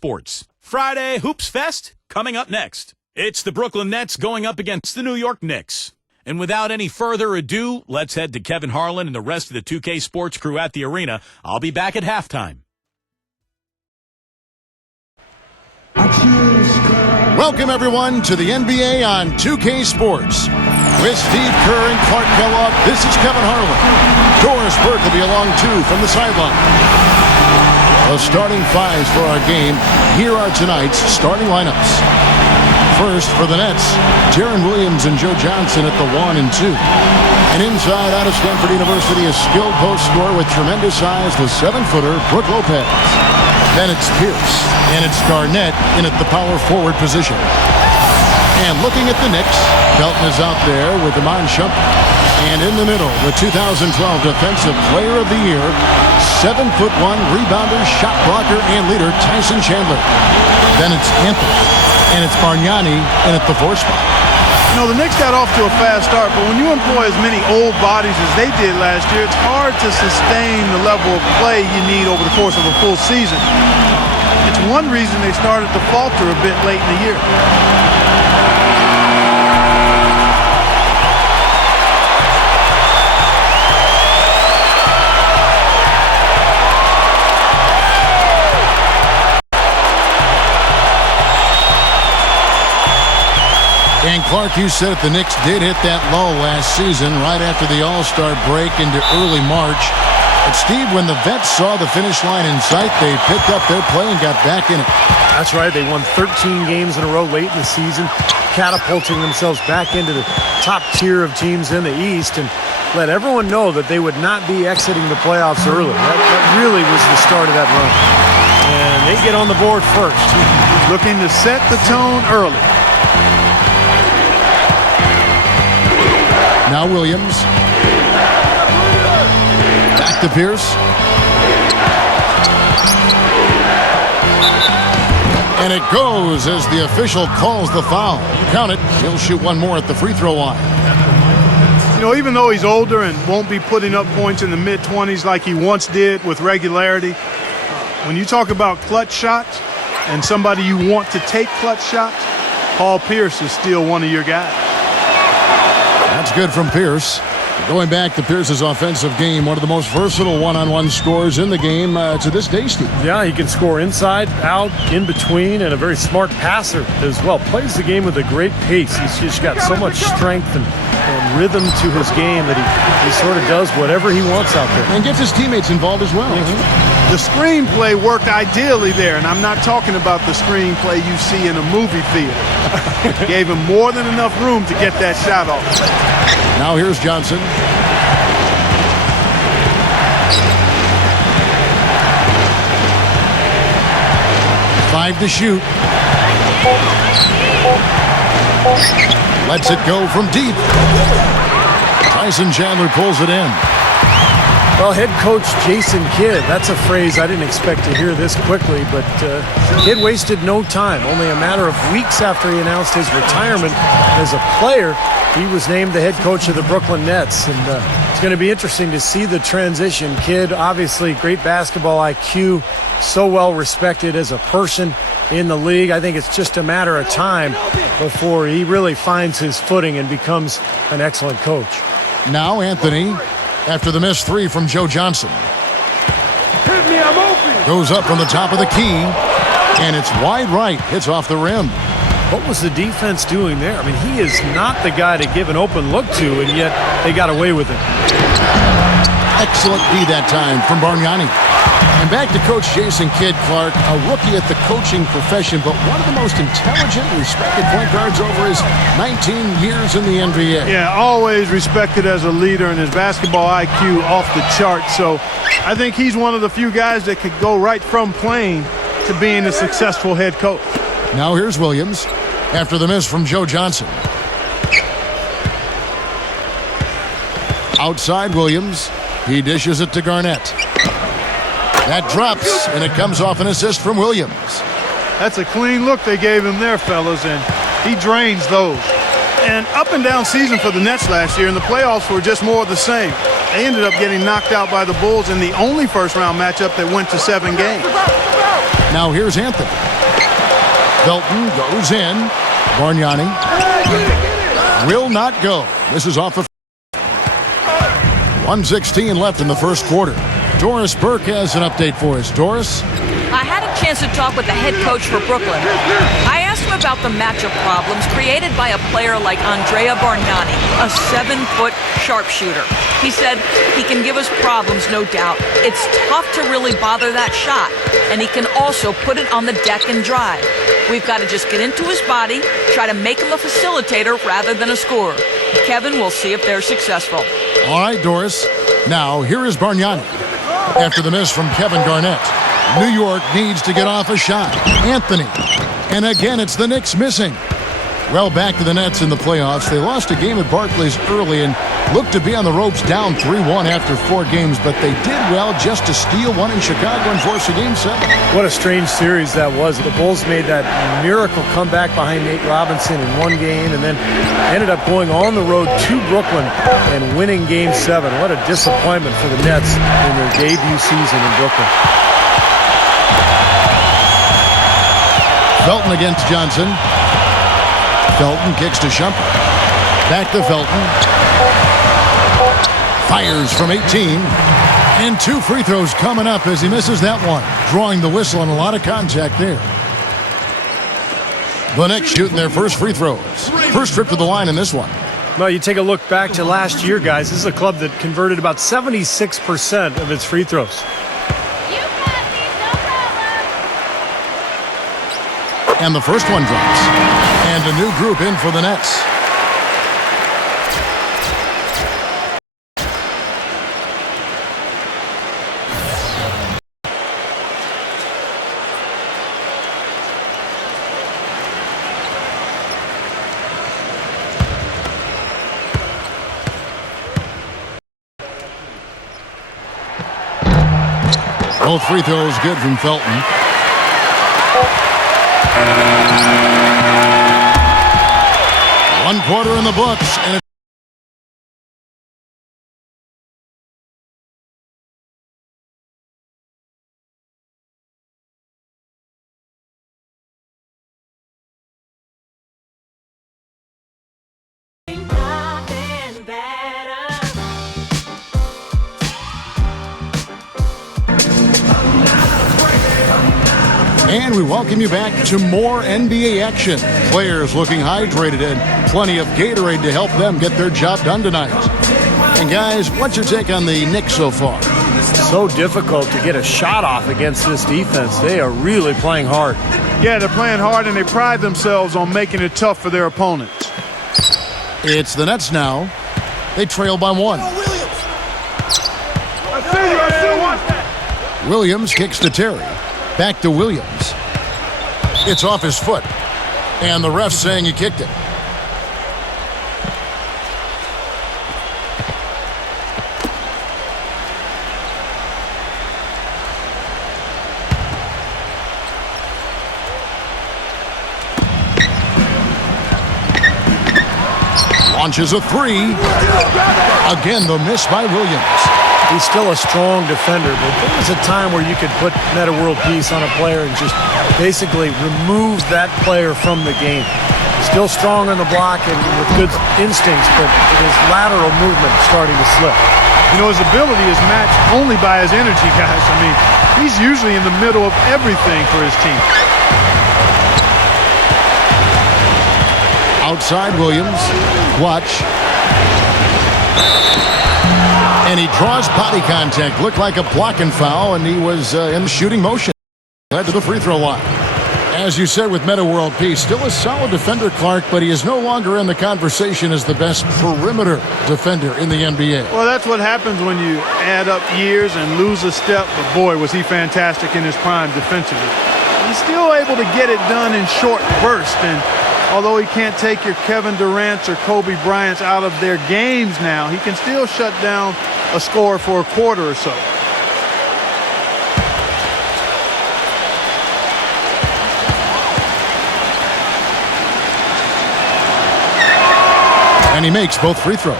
Sports. Friday Hoops Fest coming up next. It's the Brooklyn Nets going up against the New York Knicks. And without any further ado, let's head to Kevin Harlan and the rest of the 2K Sports crew at the arena. I'll be back at halftime. Welcome, everyone, to the NBA on 2K Sports. With Steve Kerr and Clark Kellogg, this is Kevin Harlan. Doris Burke will be along, too, from the sideline. The starting fives for our game. Here are tonight's starting lineups. First, for the Nets, Deron Williams and Joe Johnson at the 1 and 2. And inside, out of Stanford University, a skilled post scorer with tremendous size, the 7-footer, Brook Lopez. Then it's Pierce, and it's Garnett in at the power forward position. And looking at the Knicks, Belton is out there with Iman Shumpert. And in the middle, the 2012 Defensive Player of the Year, 7'1", rebounder, shot blocker, and leader, Tyson Chandler. Then it's Anthony, and it's Bargnani in at the 4 spot. You know, the Knicks got off to a fast start, but when you employ as many old bodies as they did last year, it's hard to sustain the level of play you need over the course of a full season. It's one reason they started to falter a bit late in the year. And Clark, you said it, the Knicks did hit that lull last season right after the All-Star break into early March. But Steve, when the vets saw the finish line in sight, they picked up their play and got back in it. That's right. They won 13 games in a row late in the season, catapulting themselves back into the top tier of teams in the East, and let everyone know that they would not be exiting the playoffs early. That really was the start of that run. And they get on the board first. Looking to set the tone early. Now Williams. Back to Pierce. And it goes as the official calls the foul. Count it. He'll shoot one more at the free throw line. You know, even though he's older and won't be putting up points in the mid-20s like he once did with regularity, when you talk about clutch shots and somebody you want to take clutch shots, Paul Pierce is still one of your guys. That's good from Pierce. Going back to Pierce's offensive game, one of the most versatile one-on-one scorers in the game to this day, Steve. Yeah, he can score inside, out, in between, and a very smart passer as well. Plays the game with a great pace. He's just got so much strength and rhythm to his game that he sort of does whatever he wants out there. And gets his teammates involved as well. The screenplay worked ideally there, and I'm not talking about the screenplay you see in a movie theater. Gave him more than enough room to get that shot off. Now here's Johnson. Five to shoot. Lets it go from deep. Tyson Chandler pulls it in. Well, head coach Jason Kidd, that's a phrase I didn't expect to hear this quickly, but Kidd wasted no time. Only a matter of weeks after he announced his retirement as a player, he was named the head coach of the Brooklyn Nets. And it's going to be interesting to see the transition. Kidd, obviously, great basketball IQ, so well respected as a person in the league. I think it's just a matter of time before he really finds his footing and becomes an excellent coach. Now Anthony, after the missed three from Joe Johnson. Hit me, I'm open. Goes up from the top of the key, and it's wide right. Hits off the rim. What was the defense doing there? I mean, he is not the guy to give an open look to, and yet they got away with it. Excellent D that time from Bargnani. And back to Coach Jason Kidd, Clark, a rookie at the coaching profession, but one of the most intelligent, respected point guards over his 19 years in the NBA. Yeah, always respected as a leader, and his basketball IQ off the charts. So I think he's one of the few guys that could go right from playing to being a successful head coach. Now here's Williams after the miss from Joe Johnson. Outside Williams. He dishes it to Garnett. That drops, and it comes off an assist from Williams. That's a clean look they gave him there, fellas, and he drains those. And up and down season for the Nets last year, and the playoffs were just more of the same. They ended up getting knocked out by the Bulls in the only first-round matchup that went to 7 games. Now here's Anthony. Felton goes in. Bargnani will not go. This is off the 1:16 left in the first quarter. Doris Burke has an update for us. Doris? I had a chance to talk with the head coach for Brooklyn. I asked him about the matchup problems created by a player like Andrea Bargnani, a 7-foot sharpshooter. He said he can give us problems, no doubt. It's tough to really bother that shot, and he can also put it on the deck and drive. We've got to just get into his body, try to make him a facilitator rather than a scorer. Kevin will see if they're successful. All right, Doris. Now, here is Bargnani. After the miss from Kevin Garnett, New York needs to get off a shot. Anthony. And again, it's the Knicks missing. Well, back to the Nets in the playoffs. They lost a game at Barclays early and looked to be on the ropes down 3-1 after 4 games, but they did well just to steal one in Chicago and force a game 7. What a strange series that was. The Bulls made that miracle comeback behind Nate Robinson in one game and then ended up going on the road to Brooklyn and winning game 7. What a disappointment for the Nets in their debut season in Brooklyn. Felton against Johnson. Felton kicks to Shumpert. Back to Felton. Fires from 18. And 2 free throws coming up as he misses that one. Drawing the whistle and a lot of contact there. The Knicks shooting their first free throws. First trip to the line in this one. Well, you take a look back to last year, guys. This is a club that converted about 76% of its free throws. And the first one drops. And a new group in for the Nets. Both free throws good from Felton. One quarter in the books, and it's and we welcome you back to more NBA action. Players looking hydrated and plenty of Gatorade to help them get their job done tonight. And guys, what's your take on the Knicks so far? So difficult to get a shot off against this defense. They are really playing hard. Yeah, they're playing hard, and they pride themselves on making it tough for their opponents. It's the Nets now. They trail by 1. Williams kicks to Terry. Back to Williams. It's off his foot. And the ref's saying he kicked it. Launches a 3. Again, the miss by Williams. He's still a strong defender, but there was a time where you could put Meta World Peace on a player and just basically remove that player from the game. Still strong on the block and with good instincts, but his lateral movement starting to slip. You know, his ability is matched only by his energy, guys. I mean, he's usually in the middle of everything for his team. Outside Williams. Watch. And he draws body contact. Looked like a blocking foul, and he was in the shooting motion. Led to the free throw line. As you said with Meta World Peace, still a solid defender, Clark, but he is no longer in the conversation as the best perimeter defender in the NBA. Well, that's what happens when you add up years and lose a step. But boy, was he fantastic in his prime defensively. He's still able to get it done in short bursts, and although he can't take your Kevin Durant's or Kobe Bryant's out of their games now, he can still shut down a score for a quarter or so. And he makes both free throws.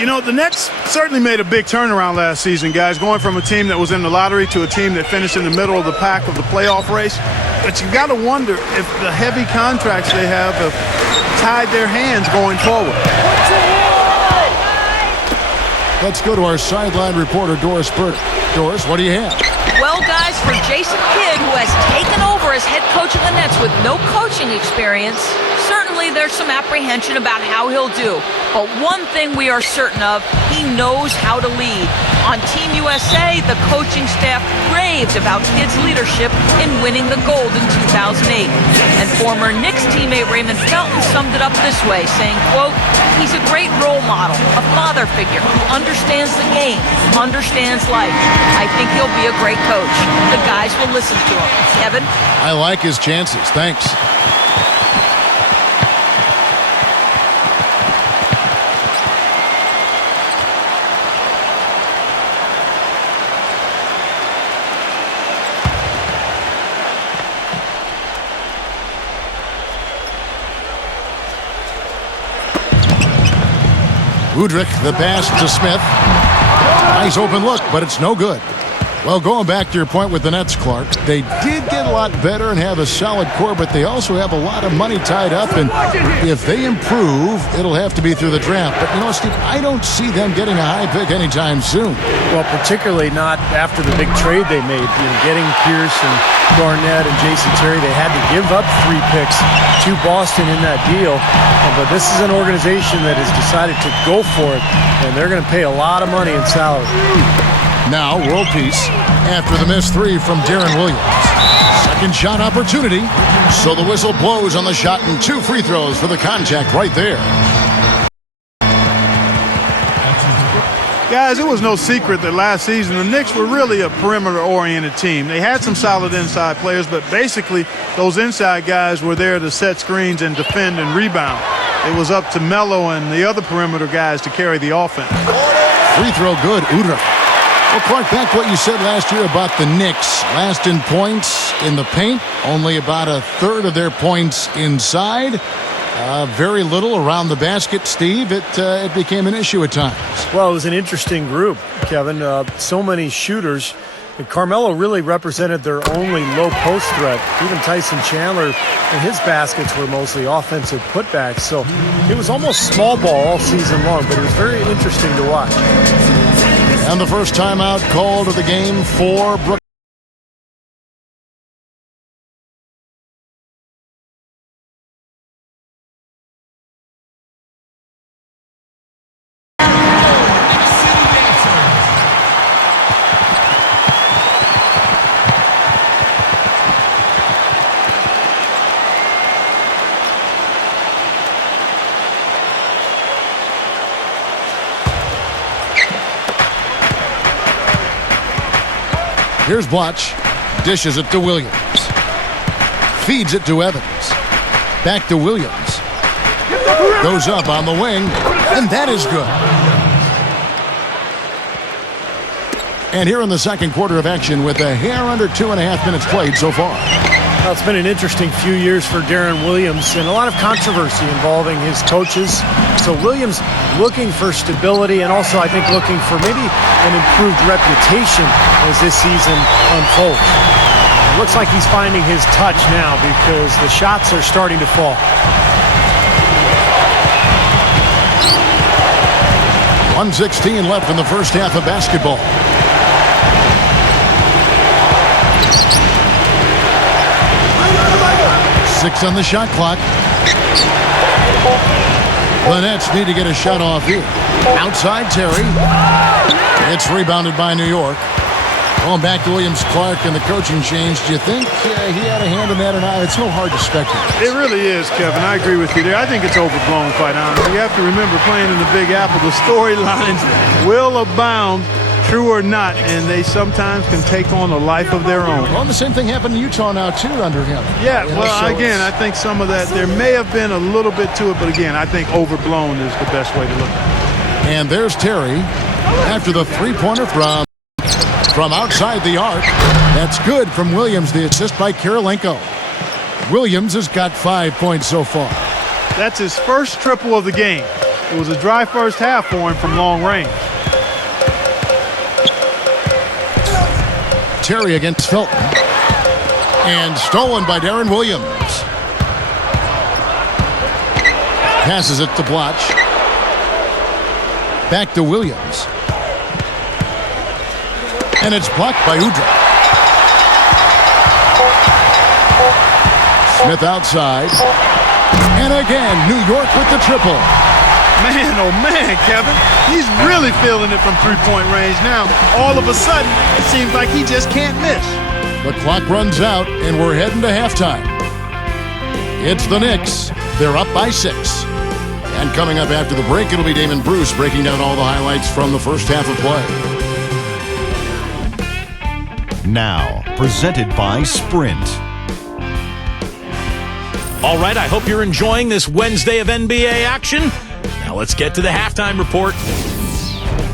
You know, the Nets certainly made a big turnaround last season, guys, going from a team that was in the lottery to a team that finished in the middle of the pack of the playoff race. But you got to wonder if the heavy contracts they have tied their hands going forward. Let's go to our sideline reporter, Doris Burke. Doris, what do you have? Well, guys, for Jason Kidd, who has taken over as head coach of the Nets with no coaching experience, certainly there's some apprehension about how he'll do. But one thing we are certain of, he knows how to lead. On Team USA, the coaching staff raves about Kidd's leadership in winning the gold in 2008. And former Knicks teammate Raymond Felton summed it up this way, saying, quote, "He's a great role model, a father figure who understands the game, understands life. I think he'll be a great coach. The guys will listen to him." Kevin? I like his chances. Thanks. Udrich, the pass to Smith. Nice open look, but it's no good. Well, going back to your point with the Nets, Clark, they did get a lot better and have a solid core, but they also have a lot of money tied up, and if they improve, it'll have to be through the draft. But, you know, Steve, I don't see them getting a high pick anytime soon. Well, particularly not after the big trade they made. You know, getting Pierce and Garnett and Jason Terry, they had to give up 3 picks to Boston in that deal. But this is an organization that has decided to go for it, and they're going to pay a lot of money in salary. Now, world peace after the missed 3 from Darren Williams. Second shot opportunity. So the whistle blows on the shot and 2 free throws for the contact right there. Guys, it was no secret that last season the Knicks were really a perimeter-oriented team. They had some solid inside players, but basically those inside guys were there to set screens and defend and rebound. It was up to Melo and the other perimeter guys to carry the offense. Free throw good, Udrich. Well, Clark, back to what you said last year about the Knicks. Last in points in the paint, only about a third of their points inside. Very little around the basket, Steve. It became an issue at times. Well, it was an interesting group, Kevin. So many shooters. And Carmelo really represented their only low post threat. Even Tyson Chandler and his baskets were mostly offensive putbacks. So it was almost small ball all season long, but it was very interesting to watch. And the first timeout called of the game for Brooklyn. Here's Blotch. Dishes it to Williams. Feeds it to Evans. Back to Williams. Goes up on the wing, and that is good. And here in the second quarter of action with a hair under 2.5 minutes played so far. Well, it's been an interesting few years for Darren Williams and a lot of controversy involving his coaches. So Williams looking for stability and also, I think, looking for maybe an improved reputation as this season unfolds. It looks like he's finding his touch now because the shots are starting to fall. .116 left in the first half of basketball. Six on the shot clock. The Nets need to get a shot off here. Outside Terry. It's rebounded by New York. Going back to Williams-Clark and the coaching change, do you think he had a hand in that or not? It's so hard to speculate. It really is, Kevin. I agree with you there. I think it's overblown, quite honestly. You have to remember, playing in the Big Apple, the storylines will abound, true or not, and they sometimes can take on a life of their own. Well, the same thing happened in Utah now, too, under him. Yeah, well, again, I think some of that, there may have been a little bit to it, but again, I think overblown is the best way to look at it. And there's Terry after the three-pointer from outside the arc. That's good from Williams, the assist by Kirilenko. Williams has got 5 points so far. That's his first triple of the game. It was a dry first half for him from long range. Terry against Felton. And stolen by Darren Williams. Passes it to Blotch. Back to Williams. And it's blocked by Udrih. Smith outside. And again, New York with the triple. Man, oh man, Kevin. He's really feeling it from three-point range now. All of a sudden, it seems like he just can't miss. The clock runs out, and we're heading to halftime. It's the Knicks. They're up by 6. And coming up after the break, it'll be Damon Bruce breaking down all the highlights from the first half of play. Now, presented by Sprint. All right, I hope you're enjoying this Wednesday of NBA action. Now let's get to the halftime report.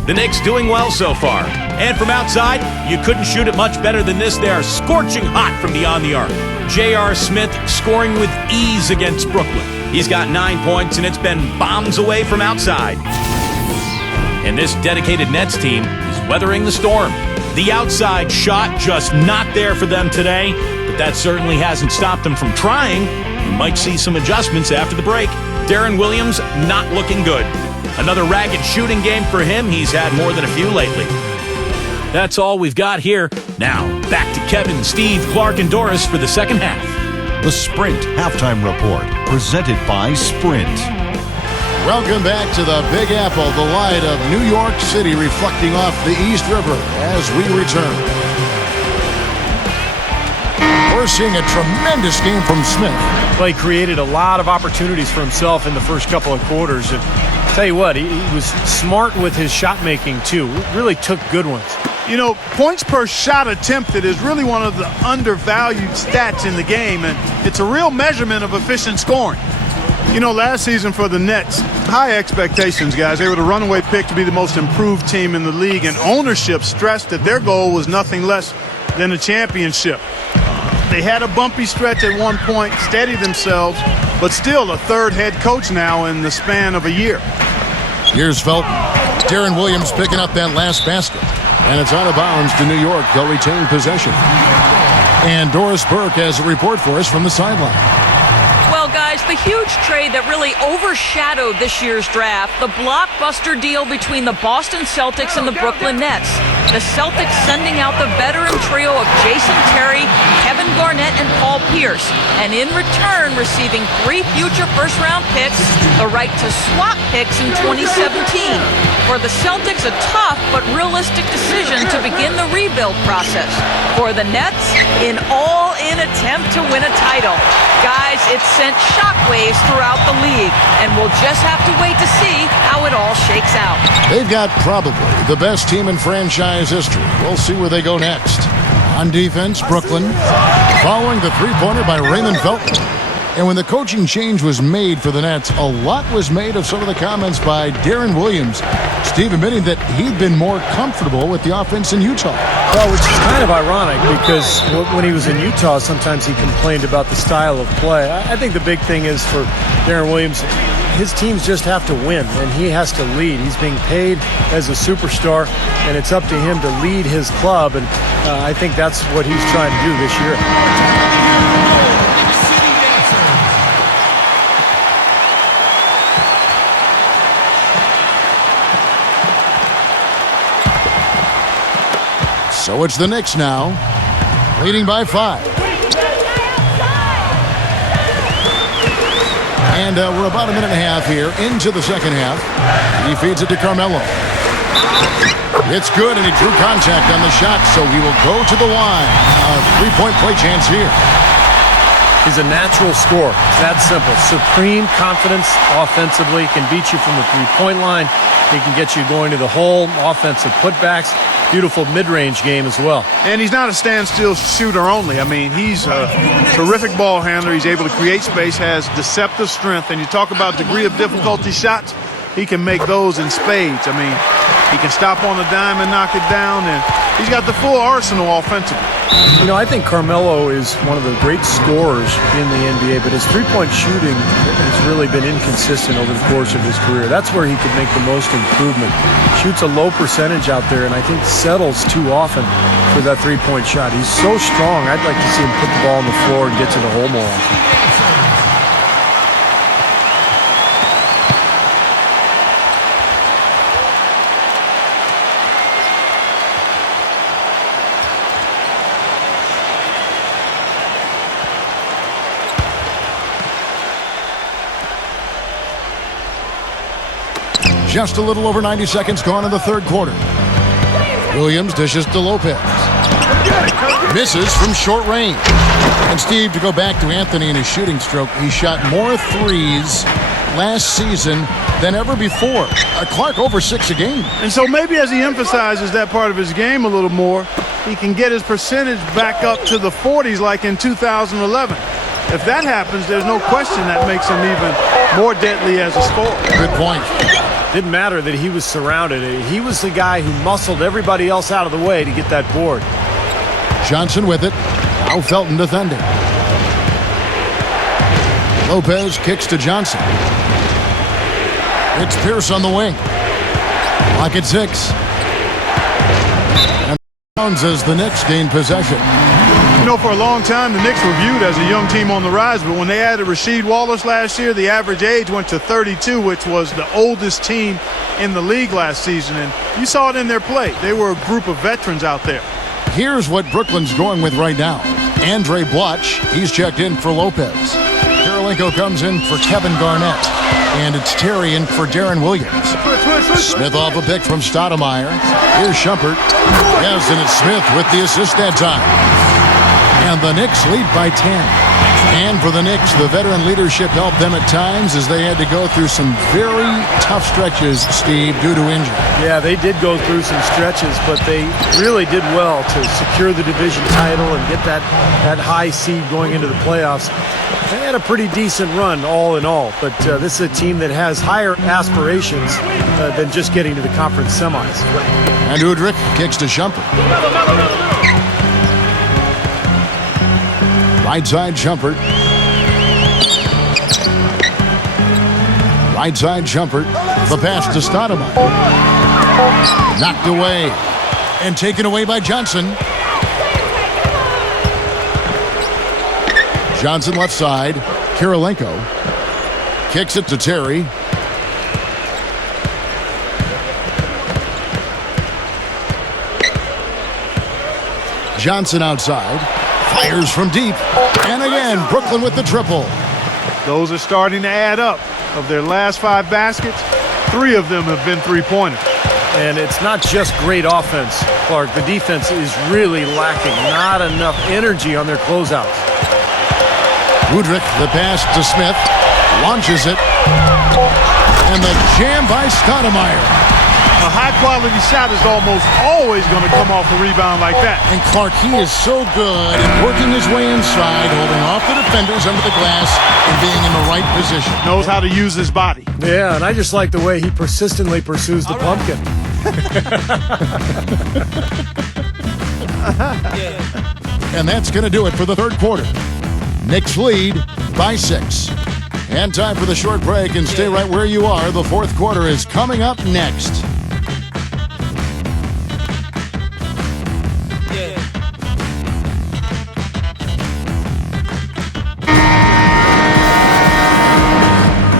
The Knicks doing well so far. And from outside, you couldn't shoot it much better than this. They are scorching hot from beyond the arc. J.R. Smith scoring with ease against Brooklyn. He's got 9 points, and it's been bombs away from outside. And this dedicated Nets team is weathering the storm. The outside shot just not there for them today, but that certainly hasn't stopped them from trying. We might see some adjustments after the break. Darren Williams not looking good. Another ragged shooting game for him. He's had more than a few lately. That's all we've got here. Now, back to Kevin, Steve, Clark, and Doris for the second half. The Sprint Halftime Report, presented by Sprint. Welcome back to the Big Apple, the light of New York City reflecting off the East River as we return. We're seeing a tremendous game from Smith. Well, he created a lot of opportunities for himself in the first couple of quarters. And tell you what, he was smart with his shot making too. Really took good ones. You know, points per shot attempted is really one of the undervalued stats in the game, and it's a real measurement of efficient scoring. You know, last season for the Nets, high expectations, guys. They were the runaway pick to be the most improved team in the league, and ownership stressed that their goal was nothing less than a championship. They had a bumpy stretch at one point, steadied themselves, but still a third head coach now in the span of a year. Here's Felton. Darren Williams picking up that last basket. And it's out of bounds to New York. They'll retain possession. And Doris Burke has a report for us from the sideline. Well, guys, the huge trade that really overshadowed this year's draft, the blockbuster deal between the Boston Celtics and the Brooklyn Nets. The Celtics sending out the veteran trio of Jason Terry, Kevin Garnett, and Paul Pierce, and in return receiving 3 future first-round picks, the right to swap picks in 2017. For the Celtics, a tough but realistic decision to begin the rebuild process. For the Nets, an all-in attempt to win a title. Guys, it sent shockwaves throughout the league, and we'll just have to wait to see how it all shakes out. They've got probably the best team in franchise history. We'll see where they go next. On defense, Brooklyn, following the three-pointer by Raymond Felton. And when the coaching change was made for the Nets, a lot was made of some of the comments by Darren Williams. Steve admitting that he'd been more comfortable with the offense in Utah. Well, which is kind of ironic because when he was in Utah, sometimes he complained about the style of play. I think the big thing is for Darren Williams, his teams just have to win, and he has to lead. He's being paid as a superstar, and it's up to him to lead his club, and I think that's what he's trying to do this year. So it's the Knicks now, leading by 5. And we're about a minute and a half here into the second half. He feeds it to Carmelo. It's good, and he drew contact on the shot, so he will go to the line. A three-point play chance here. He's a natural scorer. It's that simple. Supreme confidence offensively. Can beat you from the three-point line. He can get you going to the hole. Offensive putbacks. Beautiful mid-range game as well. And he's not a standstill shooter only. I mean, he's a terrific ball handler. He's able to create space, has deceptive strength. And you talk about degree of difficulty shots, he can make those in spades. I mean, he can stop on the dime and knock it down, and He's got the full arsenal offensively. You know, I think Carmelo is one of the great scorers in the NBA, but his three-point shooting has really been inconsistent over the course of his career. That's where he could make the most improvement. Shoots a low percentage out there, and I think settles too often for that three-point shot. He's so strong. I'd like to see him put the ball on the floor and get to the hole more often. Just a little over 90 seconds gone in the third quarter. Williams dishes to Lopez. Misses from short range. And Steve, to go back to Anthony and his shooting stroke, he shot more threes last season than ever before. Clark over 6 a game. And so maybe as he emphasizes that part of his game a little more, he can get his percentage back up to the 40s like in 2011. If that happens, there's no question that makes him even more deadly as a scorer. Good point. Didn't matter that he was surrounded. He was the guy who muscled everybody else out of the way to get that board. Johnson with it. Now Felton defending. Lopez kicks to Johnson. It's Pierce on the wing. Clock at 6. And as the Knicks gain possession. You know, for a long time, the Knicks were viewed as a young team on the rise, but when they added Rasheed Wallace last year, the average age went to 32, which was the oldest team in the league last season, and you saw it in their play. They were a group of veterans out there. Here's what Brooklyn's going with right now. Andre Bloch, he's checked in for Lopez. Karolinko comes in for Kevin Garnett, and it's Terry in for Darren Williams. Smith off a pick from Stoudemire. Here's Shumpert. Yes, and it's Smith with the assist that time. And the Knicks lead by 10. And for the Knicks, the veteran leadership helped them at times as they had to go through some very tough stretches, Steve, due to injury. Yeah, they did go through some stretches, but they really did well to secure the division title and get that high seed going into the playoffs. They had a pretty decent run all in all, but this is a team that has higher aspirations than just getting to the conference semis. And Udrich kicks to Shumpert. Right side Shumpert. Right side Shumpert. The pass to Stoudemire. Knocked away. And taken away by Johnson. Johnson left side. Karolinko. Kicks it to Terry. Johnson outside. Fires from deep. And again, Brooklyn with the triple. Those are starting to add up. Of their last 5 baskets, 3 of them have been three-pointers. And it's not just great offense, Clark. The defense is really lacking. Not enough energy on their closeouts. Udrich, the pass to Smith. Launches it. And the jam by Stoudemire. A high-quality shot is almost always going to come off a rebound like that. And Clark, he is so good at working his way inside, holding off the defenders under the glass, and being in the right position. Knows how to use his body. Yeah, and I just like the way he persistently pursues the pumpkin. And that's going to do it for the third quarter. Knicks lead by 6. And time for the short break, and stay right where you are. The fourth quarter is coming up next.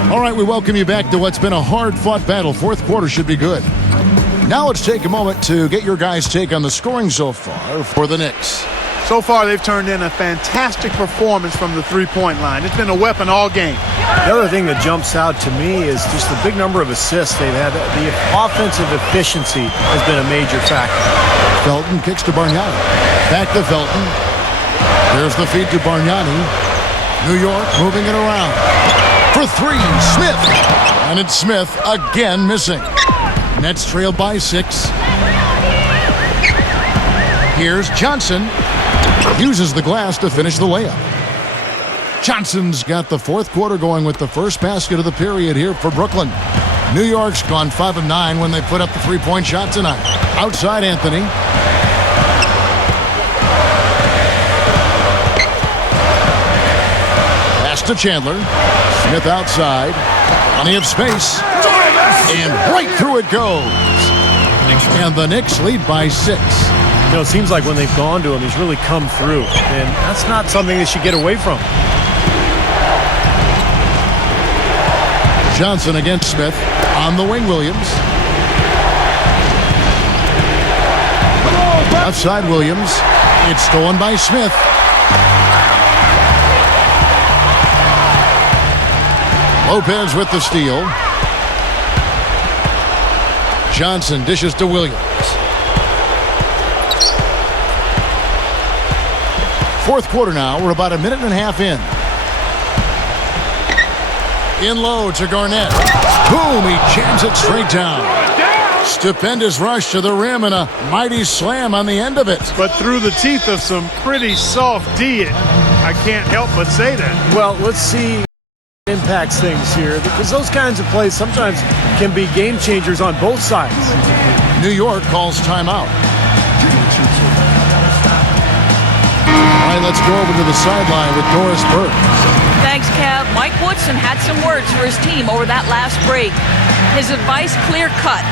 All right, we welcome you back to what's been a hard-fought battle. Fourth quarter should be good. Now let's take a moment to get your guys' take on the scoring so far for the Knicks. So far, they've turned in a fantastic performance from the three-point line. It's been a weapon all game. The other thing that jumps out to me is just the big number of assists they've had. The offensive efficiency has been a major factor. Felton kicks to Bargnani. Back to Felton. There's the feed to Bargnani. New York moving it around. For 3, Smith. And it's Smith again missing. Nets trail by 6. Here's Johnson. Uses the glass to finish the layup. Johnson's got the fourth quarter going with the first basket of the period here for Brooklyn. New York's gone 5 of 9 when they put up the three-point shot tonight. Outside Anthony. to Chandler. Smith outside. Plenty of space. And right through it goes. And the Knicks lead by 6. You know, it seems like when they've gone to him, he's really come through. And that's not something they should get away from. Johnson against Smith. On the wing, Williams. Left side, Williams. It's stolen by Smith. Lopez with the steal. Johnson dishes to Williams. Fourth quarter now. We're about a minute and a half in. In low to Garnett. Boom! He jams it straight down. Stupendous rush to the rim and a mighty slam on the end of it. But through the teeth of some pretty soft D, I can't help but say that. Well, let's see impacts things here, because those kinds of plays sometimes can be game changers on both sides. New York calls timeout. All right, let's go over to the sideline with Doris Burke. Thanks, Kev. Mike Woodson had some words for his team over that last break. His advice clear-cut.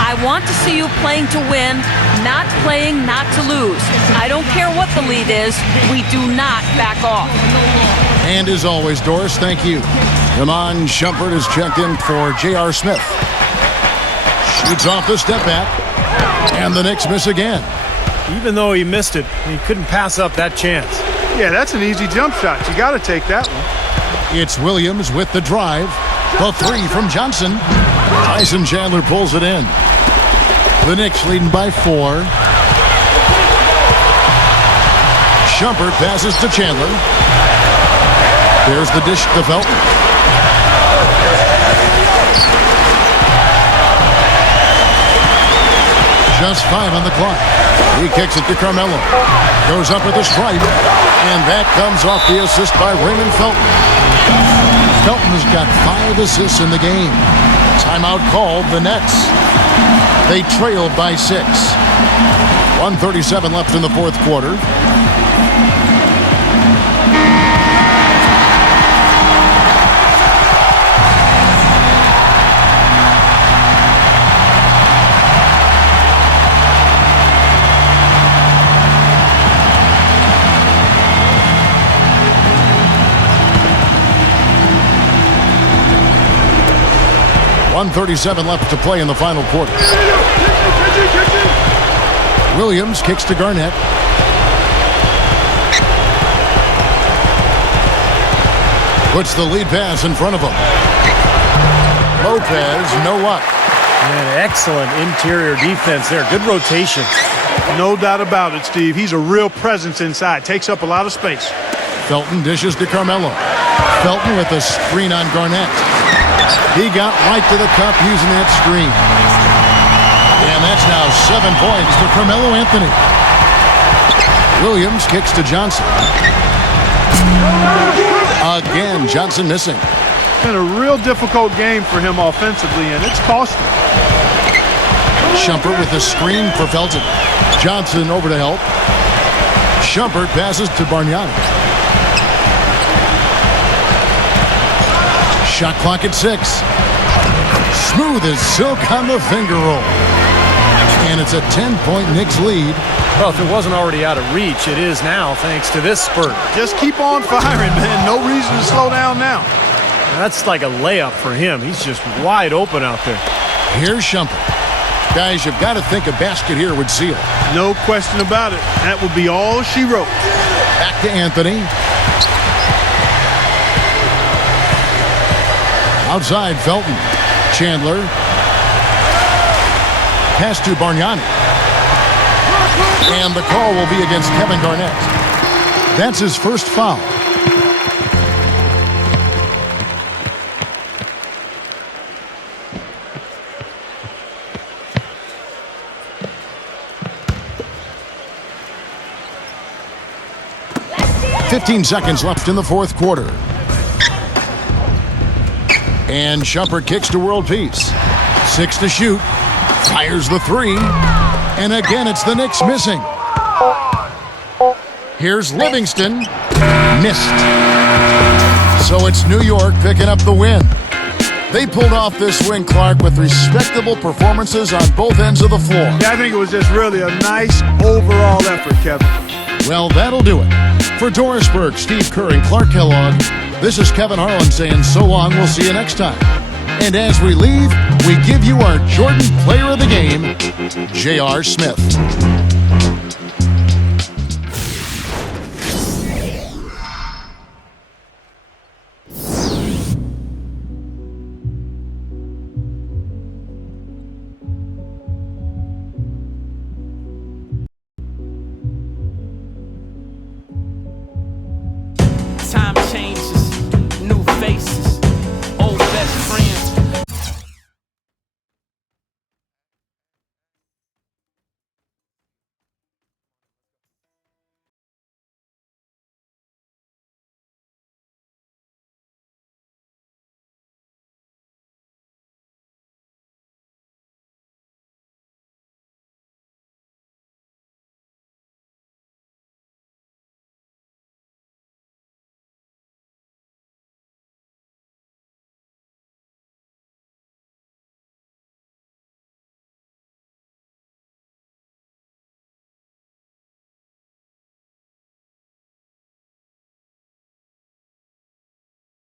I want to see you playing to win, not playing not to lose. I don't care what the lead is. We do not back off. And as always, Doris, thank you. Iman Shumpert is checked in for J.R. Smith. Shoots off the step back. And the Knicks miss again. Even though he missed it, he couldn't pass up that chance. Yeah, that's an easy jump shot. You got to take that one. It's Williams with the drive. The three from Johnson. Tyson Chandler pulls it in. The Knicks leading by 4. Shumpert passes to Chandler. There's the dish to Felton. Just 5 on the clock. He kicks it to Carmelo. Goes up with a stripe. And that comes off the assist by Raymond Felton. Felton has got 5 assists in the game. Timeout called the Nets. They trailed by 6. 1:37 left in the fourth quarter. .137 left to play in the final quarter. Williams kicks to Garnett. Puts the lead pass in front of him. Lopez, no what? Man, excellent interior defense there. Good rotation. No doubt about it, Steve. He's a real presence inside. Takes up a lot of space. Felton dishes to Carmelo. Felton with a screen on Garnett. He got right to the cup using that screen. And that's now 7 points for Carmelo Anthony. Williams kicks to Johnson. Again, Johnson missing. Been a real difficult game for him offensively, and it's cost him. Shumpert with a screen for Felton. Johnson over to help. Shumpert passes to Bargnani. Shot clock at 6. Smooth as silk on the finger roll. And it's a 10-point Knicks lead. Well, if it wasn't already out of reach, it is now thanks to this spurt. Just keep on firing, man. No reason to slow down now. That's like a layup for him. He's just wide open out there. Here's Shumpert. Guys, you've got to think a basket here would seal. No question about it. That would be all she wrote. Back to Anthony. Outside, Felton. Chandler. Pass to Bargnani. And the call will be against Kevin Garnett. That's his first foul. .15 seconds left in the fourth quarter. And Shumpert kicks to world peace. 6 to shoot. Fires the 3. And again, it's the Knicks missing. Here's Livingston. Missed. So it's New York picking up the win. They pulled off this win, Clark, with respectable performances on both ends of the floor. Yeah, I think it was just really a nice overall effort, Kevin. Well, that'll do it. For Doris Burke, Steve Kerr, and Clark Kellogg, this is Kevin Harlan saying so long. We'll see you next time. And as we leave, we give you our Jordan Player of the Game, J.R. Smith.